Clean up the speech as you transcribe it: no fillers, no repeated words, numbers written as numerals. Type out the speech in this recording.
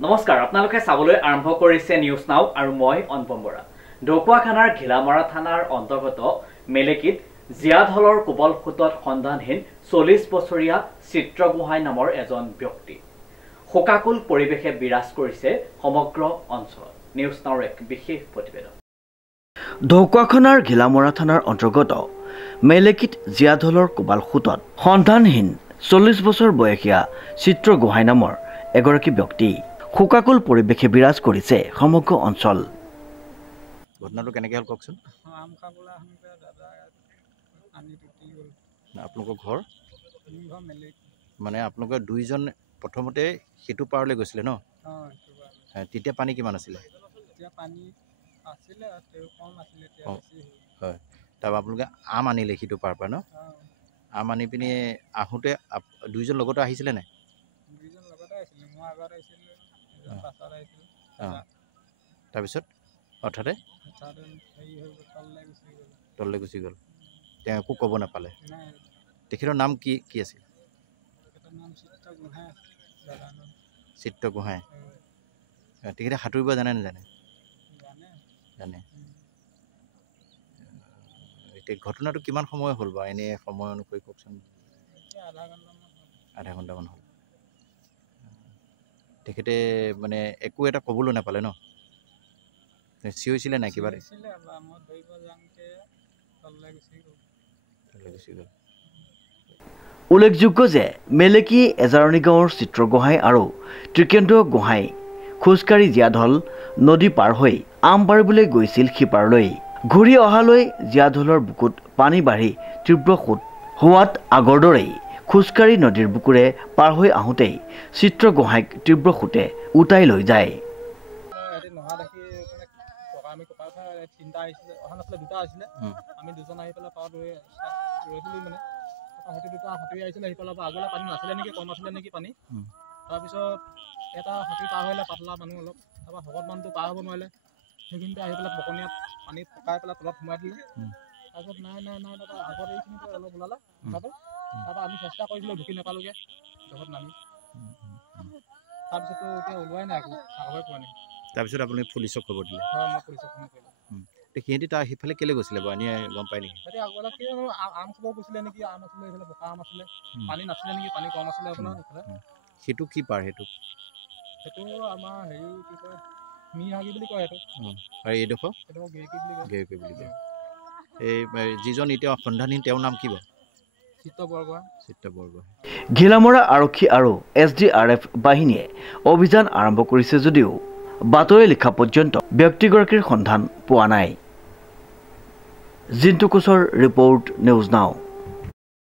নমস্কাৰ আপোনালোকে চাবলৈ আৰম্ভ কৰিছে নিউজ নাও আৰু মই অনুপম বৰা। ঢকুৱাখানাৰ ঘিলামৰা থানাৰ অন্তৰ্গত মেলেকিত জিয়াধলৰ কোবল ফুটত সন্ধানহীন 40 বছৰীয়া চিত্ৰ গোহাঁই নামৰ এজন ব্যক্তি। শোকাকুল পৰিৱেশে বিৰাজ কৰিছে সমগ্ৰ অঞ্চলত। নিউজ নাওৰ এক বিশেষ প্ৰতিবেদন। ঢকুৱাখানাৰ ঘিলামৰা থানাৰ অন্তৰ্গত মেলেকিত জিয়াধলৰ কোবল ফুটত সন্ধানহীন 40 বছৰ বয়সীয়া চিত্ৰ গোহাঁই নামৰ এগৰাকী ব্যক্তি। শোকাকুল পৰিৱেশে বিৰাজ কৰিছে সমগ্ৰ অঞ্চল। ঘটনাটো কেনেকৈ হ'ল কওকচোন। আপোনালোকৰ ঘৰ মানে আপোনালোকৰ দুইজন প্ৰথমতে সেইটো পাৰলৈ গৈছিলে ন? তেতিয়া পানী কিমান আছিলে? হয়, তাৰপৰা আপোনালোকে আম আনিলে সিটো পাৰ পৰা ন? আম আনি পিনি আহোঁতে দুইজন লগতে আহিছিলে নাই? তাৰপিছত হঠাতে তললৈ গুচি গ'ল। তেওঁ একো ক'ব নাপালে। তেখেতৰ নাম কি আছিল? চিত্ৰ গোহাঁই। তেখেতে সাঁতুৰিব জানে নাজানে? জানে। এতিয়া ঘটনাটো কিমান সময় হ'ল বাৰু এনেই সময় অনুসৰি কওকচোন। আধা ঘণ্টামান হ'ল। তেখেতে মানে একো এটা ক'বলৈ নাপালে ন? চিঞৰিছিলে নাই কিবা? উল্লেখযোগ্য যে মেলেকি এজাৰণী গাঁৱৰ চিত্ৰ গোহাঁই আৰু ত্ৰিকেন্দ্ৰ গোহাঁই খোজকাঢ়ি জিয়াধল নদী পাৰ হৈ আম পাৰিবলৈ গৈছিল সিপাৰলৈ। ঘূৰি অহালৈ জিয়াধলৰ বুকুত পানী বাঢ়ি তীব্ৰ সোঁত হোৱাত আগৰ দৰেই খোজকাঢ়ি নদীৰ বুকুৰে পাৰ হৈ আহোঁতেই চিত্ৰ গোহাঁইক তীব্ৰ সোঁতে উটাই লৈ যায়। তাৰপিছত এটা হাতী পাৰ হ'লে পাতলা মানুহ অলপ, তাৰপৰা শকত মানুহটো পাৰ হ'ব নোৱাৰিলে। সেইখিনিতে আহি পেলাই বকনীয়াত পানীত পকাই পেলাই তলত সোমাই দিলে। তাৰপিছত নাই তাৰপৰা আগত এইখিনিতে অলপ ওলালে তাৰপৰা আমি চেষ্টা কৰিছিলোঁ, ঢুকি নাপালোগৈ জগত নামি। তাৰপিছতো এতিয়া ওলোৱাই নাই, একো খবৰে পোৱা নাই। তাৰপিছত আপুনি পুলিচক খবৰ দিলে? হয়, মই পুলিচক ফোন কৰিলোঁ। সিহঁতি তাৰ সিফালে কেলৈ গৈছিলে বাৰু এনেই গম পায় নেকি? সিহঁতি আগতে কি আম খাব গৈছিলে নেকি? আম আছিলে, এইফালে পকা আম আছিলে, পানী নাছিলে নেকি? পানী কম আছিলে আপোনাৰ এইফালে। সেইটো কি পাৰ? সেইটো আমাৰ হেৰি কি কয়, মিহাগী বুলি কয় সেইটো। আৰু এইডোখৰ গেৰেকী বুলি কয়। গেৰেকী বুলি কয়। এই যিজন এতিয়া সন্ধানহীন তেওঁৰ নাম কি বাৰু? চিত্ৰ বৰগোহাঁই। চিত্ৰ বৰগোহাঁই। ঘিলামৰা আৰক্ষী আৰু SDRF বাহিনীয়ে অভিযান আৰম্ভ কৰিছে যদিও বাতৰি লিখা পৰ্যন্ত ব্যক্তিগৰাকীৰ সন্ধান পোৱা নাই। Jintu কোচৰ report, news now.